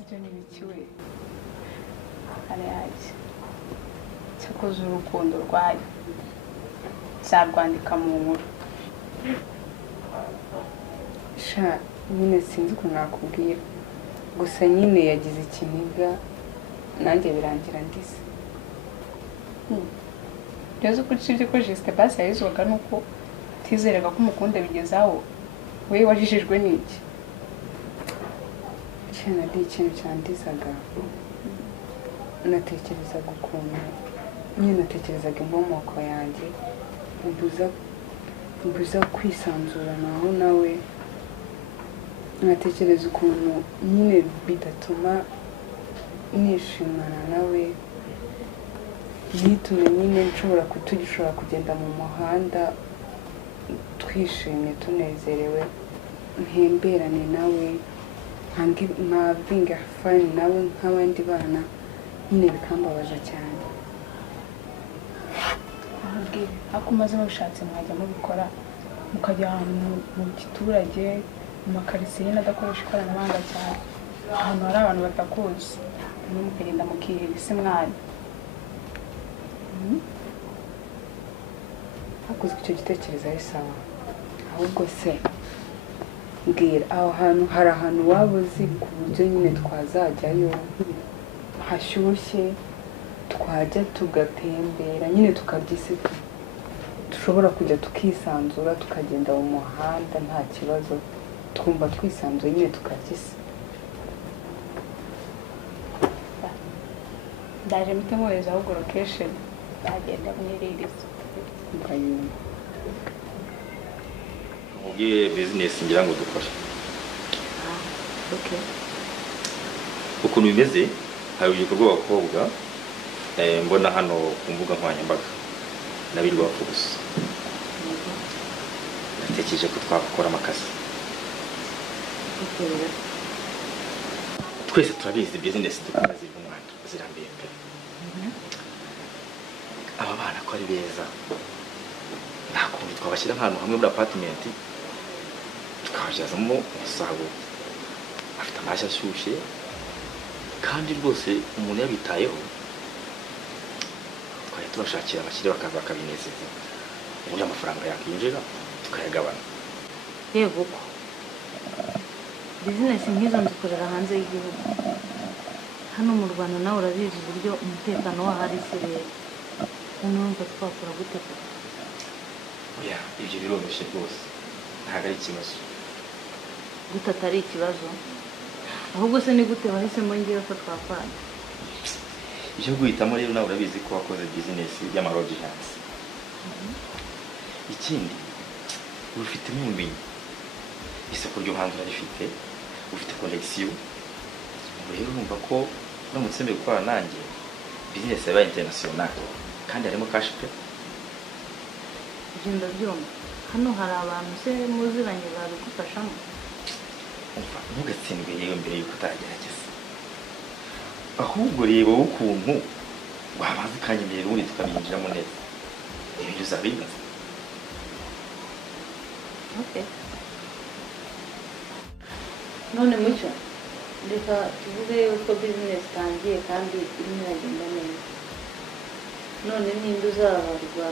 ibyo ni bikiwe arayaje cyakoze urukundo rwayo zarwandika mu nkuru sha nyine sinzi ukuntu nakubwira gusa nyine yagize ikiniga nanjye birangira ndise rero ko cyo ko Juste basi yayizwaga nuko tizerega ko umukunda bigezaho we wajijijwe n'iki cyane ari ikintu cyandizaga natekerezaga ukuntu nyine natekerezaga inkomoko yanjye mbuza kwisanzura naho nawe natekereza ukuntu nyine bidatuma nishimana nawe nitume nyine nshobora kugenda mu muhanda twishimye tunezerewe mpemberane nawe nkavinga fani nawe nk'abandi bana nyine bikambabaza cyane ariko umaze mubishatse mwajya mubikora mukajya ahantu mu giturage mu makaritsiye n'adakoresha ikoranabuhanga cyane ahantu hari abantu batakuzi mukagenda mukihera isi mwanya hakuze icyo gitekerezo ari sawa ahubwo se mbwira aho hantu hari ahantu waba uzi ku buryo nyine twazajyayo hashyushye twajya tugatembera nyine tukabyisiga dushobora kujya tukisanzura tukagenda mu muhanda nta kibazo twumva twisanzuye nyine tukabyisi ndaje mpite mwohereza ahubwo location bagenda mwiririza mbayumva ubwiye business ngira ngo dukore okay ukuntu bimeze hari ibikorwa abakobwa mbona hano ku mbuga nkoranyambaga nabirwa gusa natekereje ko twakora akazi twese turabizi business dukora zimubera zirambiye pe aba bana ko ari beza nakumva twabashyira ahantu hamwe muri apartment tukabajyazamo umusaruro afite amashyi ashyushye kandi rwose umuntu yabitayeho twari tubashakira abakire bakaza bakabinezeza ubundi amafaranga yakwinjira tukayagabana yego ko bizinesi nk'izo nzikorera hanze y'igihugu hano mu Rwanda nawe urabizi uburyo umutekano waho ari serere unumva twakora gute oya ibyo biroroshye rwose ntabwo ari ikibazo gute atari ikibazo ahubwo se ni gute wahisemo ngewe ko twakorana ibyo guhitamo rero nawe urabizi ko wakoze business y'amarogi hanze ikindi ubifitemo ubumenyi isoko ryo hanze urarifite ufite connection rero urumva ko uramutse mbere gukora nanjye business yabaye international kandi harimo cash pe ibyo ndabyumva hano hari abantu se muziranye babigufashamo ntugatsindwe yewe mbere yuko utagerageza ahubwo reba ukuntu wabanza ukanyemerera ubundi tukabinjiramo neza ibintu uzabibaza okay none Mucyo reka tuvuge yuko business tangiye kandi irimo iragenda neza none ninde uzabarwa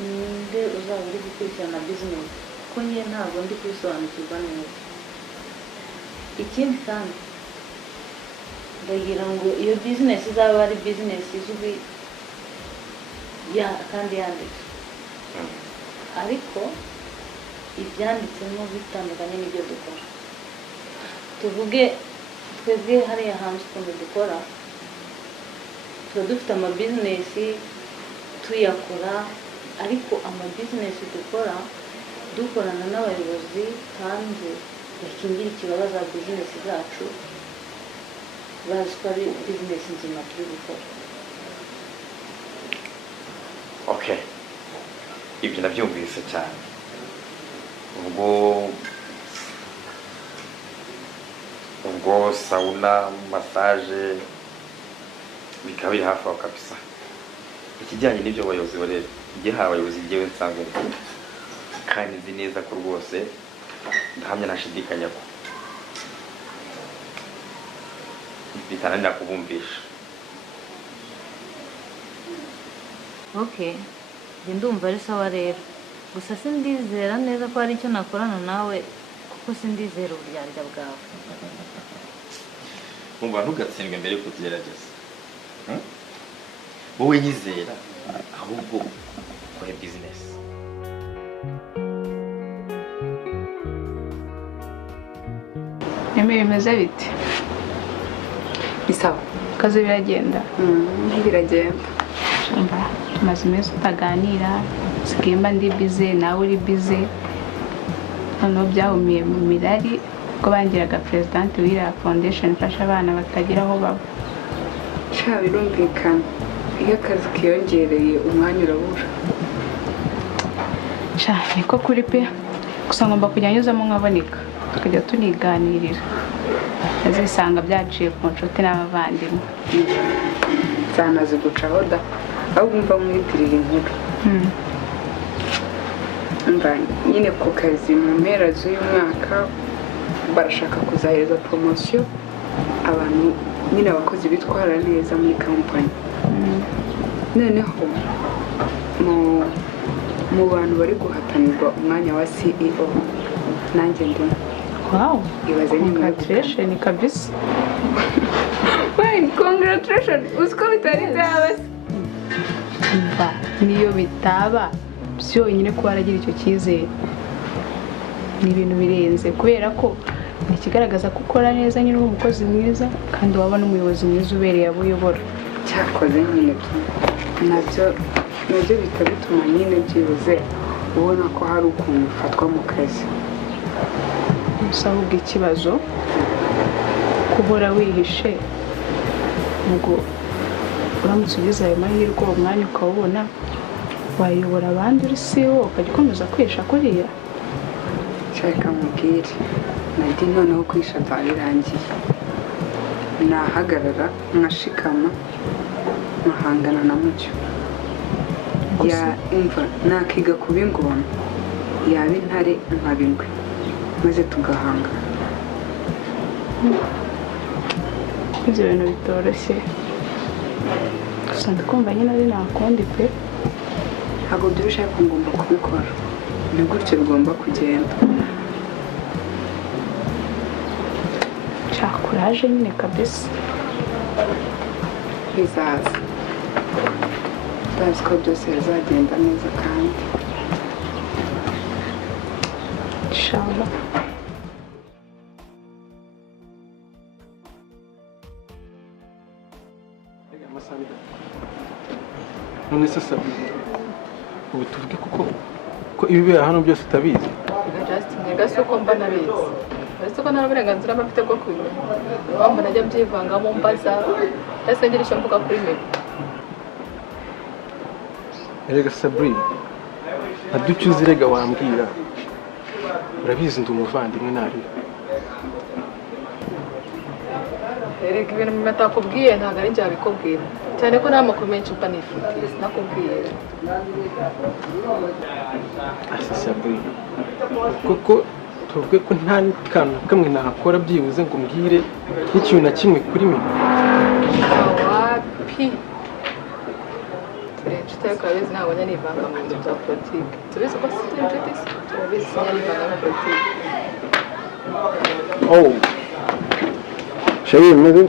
ninde uzaba uri gukurikirana business ko njye ntabwo ndi kubisobanukirwa neza ikindi kandi ndagira ngo iyo business izaba ari business izwi kandi yanditse ariko ibyanditsemo bitandukanye n'ibyo dukora tuvuge twebwe hariya hanze ukuntu dukora tuba dufite amabizinesi tuyakora ariko amabizinesi dukora dukorana n'abayobozi hanze bakingira ikibazo bizinesi zacu bazi ko ari bizinesi nzima turi gukora okay ibyo nabyumvise cyane ubwo sauna massage bikaba biri hafi aho kabisa ikijyanye n'ibyo bayobozi bareba igihe abayobozi ngewe nsanzwe kandi nzi neza ko rwose ndahamya nashidikanya ko bitananira kubumvisha. Okay, njye ndumva ari sawa rero. Gusa sindizera neza ko hari icyo nakorana nawe kuko sindizera uburyarya bwawe. Umva ntugatsindwe mbere yo kugerageza. Wowe nyizera ahubwo ukore business. Bimeze bite? Isawa. Akazi biragenda? Biragenda. Umva tumaze iminsi tutaganira, nsigaye mba ndi bize nawe uri bize. Noneho byahumiye mu mirari ubwo bangiraga president w'iriya foundation ifasha abana batagira aho baba. Sha birumvikana. Iyo akazi kiyongereye umwanya urabura. Sha niko kuri pe. Gusa ngomba kujya nyuzamo nkaboneka tukajya tuniganirira. Azisanga byaciye ku nshuti n'abavandimwe. Zanaze gucaho da. Ahubwo mva mwitirira inkuru. Mva nyine ku kazi mu mpera z'uyu mwaka barashaka kuzahereza promotion abantu nyine abakozi bitwara neza muri company. Noneho mu bantu bari guhatanirwa umwanya wa CEO nanjye ndimo. Wow, ibaze congratulations kabisa. Wait, congratulations. Usko bitari byabase. Umva niyo bitaba byonyine ko waragira icyo cyizere. Ni ibintu birenze kubera ko ni ikigaragaza ko ukora neza nyine umukozi mwiza kandi waba n'umuyobozi mwiza ubereye abo uyobora. Cyakoze nyine nabyo bita bituma nyine byibuze ubona ko hari ukuntu ufatwa mu kazi. Gusa ahubwo ikibazo kubura wihishe ubwo uramutse ugize ayo mahirwe uwo mwanya ukawubona wayobora abandi uri CEO ukajya ukomeza kwisha kuriya. Nshaka mubwire nadi noneho kwisha byarangiye. Nahagarara nkashikama nkahangana na Mucyo. Ya imva nakiga kuba ingona yaba intare nkabingwe maze tugahanga. Ibyo bintu bitoroshye. Gusa ndikumva nyine ari nakundi pe. Ntabwo byoroshye ariko ngomba kubikora. Ni gutyo bigomba kugenda. Courage nyine kabisa. Bizaza. Ndazi ko byose bizagenda neza kandi. Inshallah. None se sabi ubu tuvuge ko ibibera hano byose utabizi. Gase uko mba nabizi. Uretse ko nta burenganzira bafite bwo kubimenya. Bamwe najya byivangamo mbaza ese ngira icyo mvuga kuri mwe. Erega Sabri aducyo uzirega wambwira. Urabizi ndi umuvandimwe nari. Erega ibintu mbatakubwiye ntabwo ari njye abikubwira. Cyane ko nta makuru menshi mba nifite nakubwiye. Asa Sabri kuko tuvuge ko nta kantu kamwe nakora byibuze ngo mbwire n'ikintu na kimwe kuri mwe. Wapi inshuti y'akazi ntabwo njya nivanga mu bintu bya politiki. Tubizi ko si inshuti tubizi njya nivanga muri politiki. Oh Shayi meze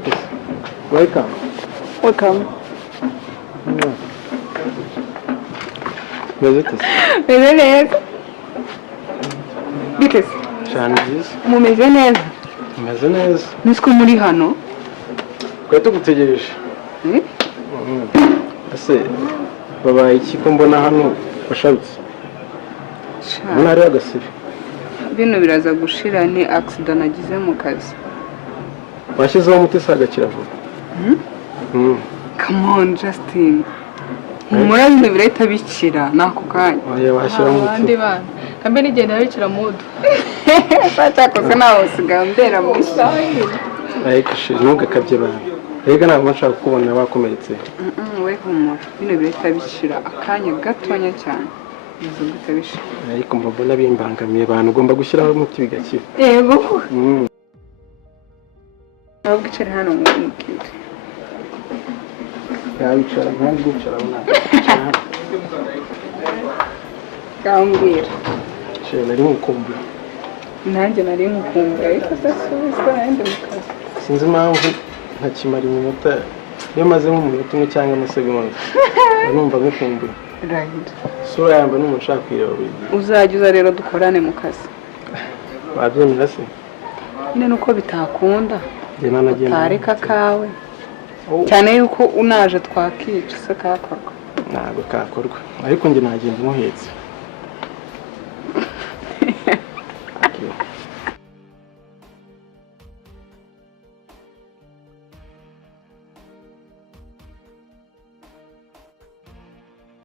welcome. Welcome. Meze tese. Meze neza. Bitese. Shangize. Mumeze neza. Meze neza. Nisiko muri hano. Twari tugutegereje. Ese babaye iki ko mbona hano bashabitse? Mwari agasibe. Bino biraza gushira ni accident nagize mu kazi. Bashyizeho umutesi agakira vuba. Come on Justin. Umura bino birahita bikira nako kanya. Oya bashyira mu abandi bana. Kambe nigenda bikira mudu. Fatakoze nawe usigambera mu isaha. Ariko ntugakabye bana. Rega ntabwo nshaka kubona bakomeretse. We humura. Bino birahita bikira akanya gatonya cyane. Bizo gutabisha. Ariko mbona bimbangamiye abantu ugomba gushyiraho umuti bigakira. Yego. ahubwo icare hano mwumubwire. yabicara ntabwo wicara Gambwira. cyane nari mukumbuye. Nanjye nari mukumbuye ariko sasubiza nanjye mu kazi. Sinzi impamvu ntakimara iminota iyo maze nk'umunota umwe cyangwa amasegonda numva nkumbuye. Right. Sura yamba n'umuntu ushaka kwireba buri gihe. Uzajya uza rero dukorane mu kazi. Wabyemera se? Nyine nuko bitakunda. Njye nanagenda. Utareka kawe. Cyane yuko unaje twakica se kakorwa. Ntabwo kakorwa ariko njye nagenda muhetse.